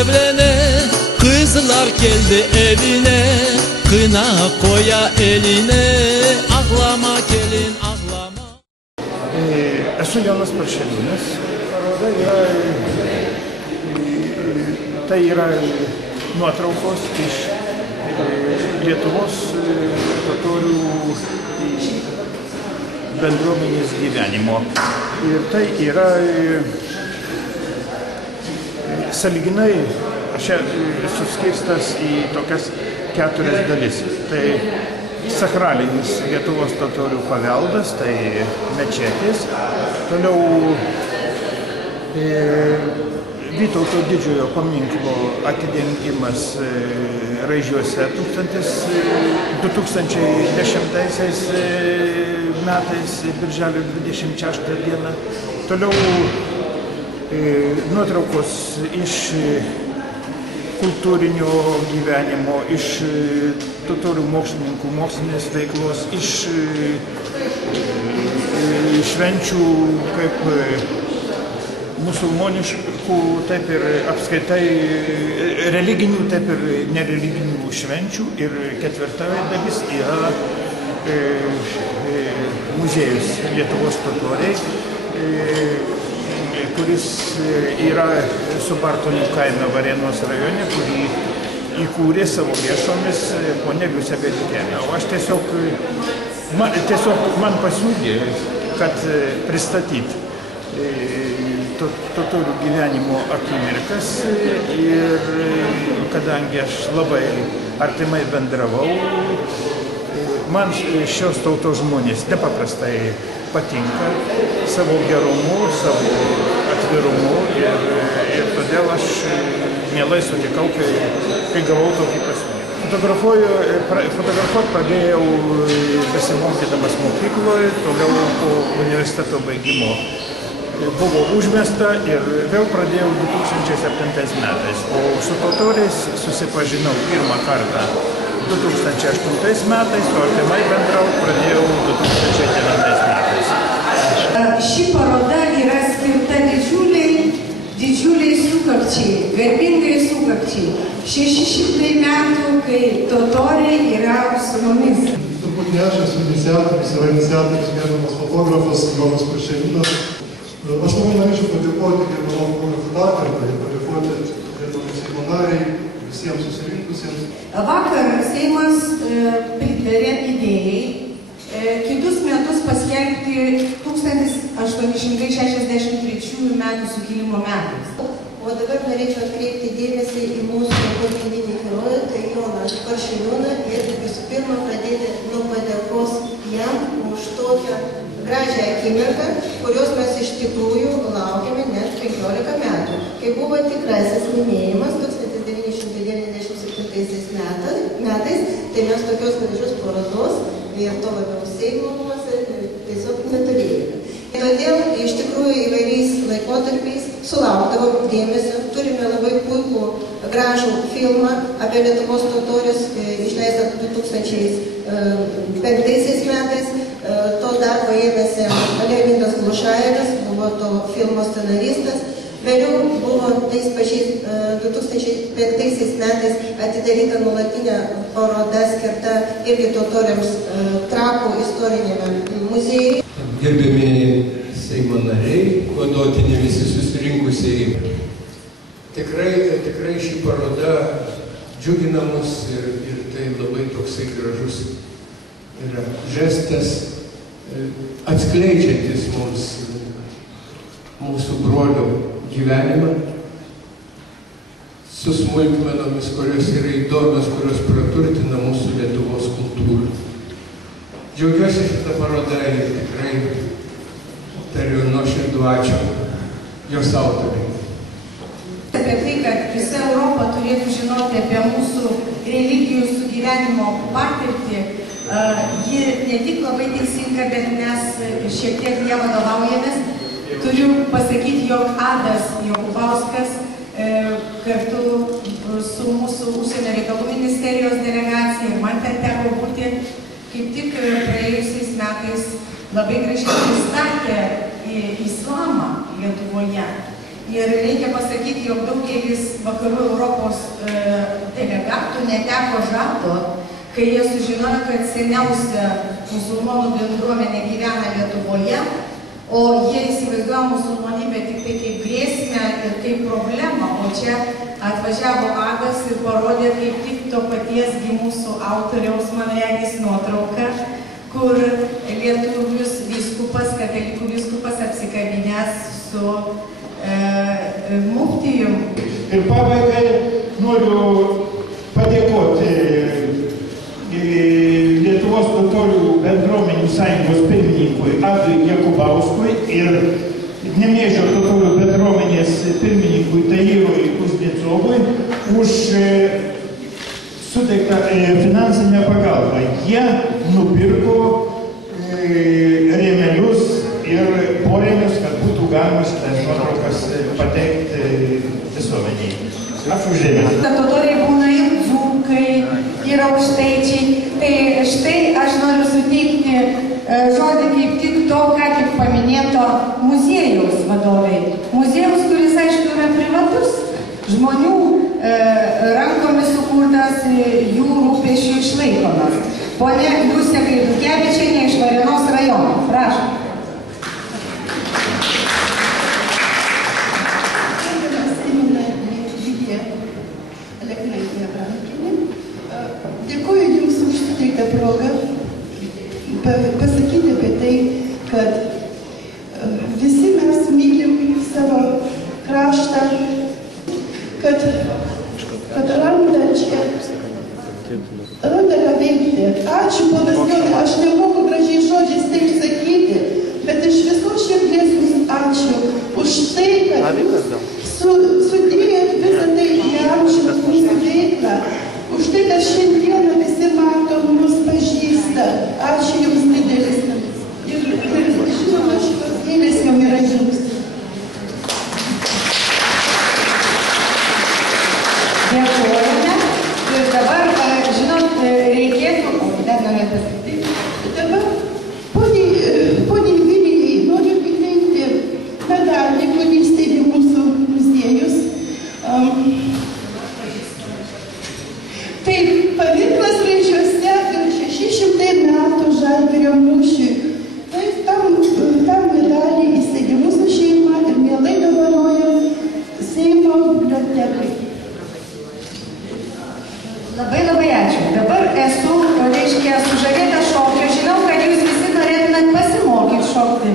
evlene, kızlar geldi evine, kına koya eline, ağlama gelin ağlama. Esu Jonas Paršeliūnas. Paroda yra, tai yra nuotraukos iš Lietuvos totorių bendruomenės gyvenimo. Ir tai yra sąlyginai, aš suskirstas į tokias 4 dalis. Tai sakralinis Lietuvos totorių paveldas, tai mečetės. Toliau Vytauto didžiojo paminklo atidengimas Raižiuose 2010 metais, birželio 26 dieną. Toliau nuotraukos iš kultūrinio gyvenimo, iš totorių mokslininkų mokslinės veiklos, iš švenčių kaip musulmoniškų, taip ir apskaitai religinių, taip ir nereliginių švenčių. Ir 4 dalis yra muziejus Lietuvos totoriai, kuris yra Subartonių kaime Varėnos rajone, kurį įkūrė savo lėšomis ponia Liucė Beliukienė. O aš tiesiog man pasiūlė, kad pristatyti totorių gyvenimo akimirkas, ir kadangi aš labai artimai bendravau, man šios tautos žmonės nepaprastai patinka savo gerumu, savo atvirumu, ir todėl aš mielai sutikau, kai gavau tokį pasiūlymą. Fotografuoti pradėjau besimokydamas mokykloje, toliau po universiteto baigimo buvo užmesta ir vėl pradėjau 2007 metais, o su totoriais susipažinau pirmą kartą 2008 metais, o artimai bendrauti pradėjau 2009 metais. Ši paroda yra skirta didžiuliai sukakčiai, garbingai sukakčiai. 600 metų, kai totoriai yra su mumis. Turbūt ne aš esu iniciatorius, yra iniciatorius gerbiamas fotografas Jonas Paršeliūnas. Aš labai norėčiau padėkoti gerbiamam fotografui dar kartą ir padėkoti gerbiamam Seimo nariai, visiems susirinkusiems. Vakar Seimas pritarė idėjai kitus metus paskelbti 1863 metų sukilimo metais. O dabar norėčiau atkreipti dėmesį į mūsų pagrindinį herojų, tai Joną Paršeliūną, ir visų pirma pradėti nuo padėkos jam už tokią gražią akimirką, kurios mes iš tikrųjų laukėme net 15 metų. Kai buvo tikrasis minėjimas 1997 metais, tai mes tokios gražios parodos ir to labiau Seimo rūmuose tiesiog neturėjome. Todėl iš tikrųjų įvairiais laikotarpiais sulaukdavom dėmesio. Turime labai puikų gražų filmą apie Lietuvos totorius, išleistą 2005 metais. To darbo ėmėsi Leonidas Glušajevas, buvo to filmo scenaristas. Vėliau buvo tais pačiais 2005 metais atidaryta nuolatinė paroda skirta irgi totoriams Trakų istoriniame muziejuje. Gerbiamieji Seimo nariai, kuodotiniai visi susirinkusieji. Tikrai ši paroda džiugina mus ir tai labai toksai gražus yra žestas, atskleidžiantis mums mūsų brolių gyvenimą su smulkmenomis, kurios yra įdomios, kurios praturtina mūsų Lietuvos kultūrą. Džiaugiuosi šitą parodą ir tikrai tariu nuoširdų ačiū jos autoriai. Apie tai, kad visa Europa turėtų žinoti apie mūsų religijų sugyvenimo patirtį, ji ne tik labai teisinga, bet mes šiek tiek ją vadovaujamės. Turiu pasakyti, jog Adas Jokubauskas kartu su mūsų užsienio reikalų ministerijos delegacija ir man ten teko būti, kaip tik praėjusiais metais labai gražiai pristatė islamą Lietuvoje. Ir reikia pasakyti, jog daugelis vakarų Europos delegatų neteko žado, kai jie sužinojo, kad seniausia musulmonų bendruomenė gyvena Lietuvoje, o jie įsivaizduoja musulmonybę tik tai kaip grėsmę ir kaip problemą, o čia atvažiavo Adas ir parodė kaip tik to paties mūsų autoriaus, man regis, nuotrauką, kur lietuvius vyskupas, katalikų vyskupas apsikabinęs su muftijum. Ir pabaigai noriu padėkoti Lietuvos totorių bendruomenių sąjungos pirmininkui Adui Jakubauskui ir Nemėžio totorių bendruomenės pirmininkui Tairui Kuznecovui už suteiktą finansinę pagalbą. Jie nupirko rėmelius ir porėmius, kad būtų galima šitas nuotraukas pateikti visuomeniai. Ačiū už dėmesį. Totoriai būna ir dzūkai, ir aukštaičiai. Tai štai aš noriu suteikti žodį kaip tik to, ką tik paminėto muziejaus vadovai. Muziejaus, kuris, aišku, yra privatus, žmonių rankomis sukurtas, jų rūpesčių išlaikomas. Pone Liusė Gaidukevičienė iš Varėnos rajono. Prašom. Dėkuoju Jums už suteiktą progą pasakyti apie tai, kad visi mes mylim savo kraštą, kad randa čia, randa ką veikti. Ačiū, ponas Jonai, aš nemoku gražiai žodžiais tai išsakyti, bet iš viso širdies Jums ačiū už tai, kad sudėjot visą tai įamžinus mūsų veiklą. Už tai, kad šiandieną visi mato, mus pažįsta. Ačiū Jums didelis. Ir žinoma, šitos gėlės jau yra Jums. Dėkojame. Ir dabar, žinot, reikėtų... Dar norėt pasakyti. Dabar, poniai Vilijai, noriu įteikti medalį, kurį įsteigė mūsų muziejus. Tai paminklas Raižiuose ir 600 metų Žalgirio mūšiui. Tai tam medalį įsteigė mūsų šeima ir mielai dovanojo Seimo bibliotekai. Labai ačiū. Dabar esu, reiškia, sužavėta šokio. Žinau, kad jūs visi norėtumėt pasimokyti šokti.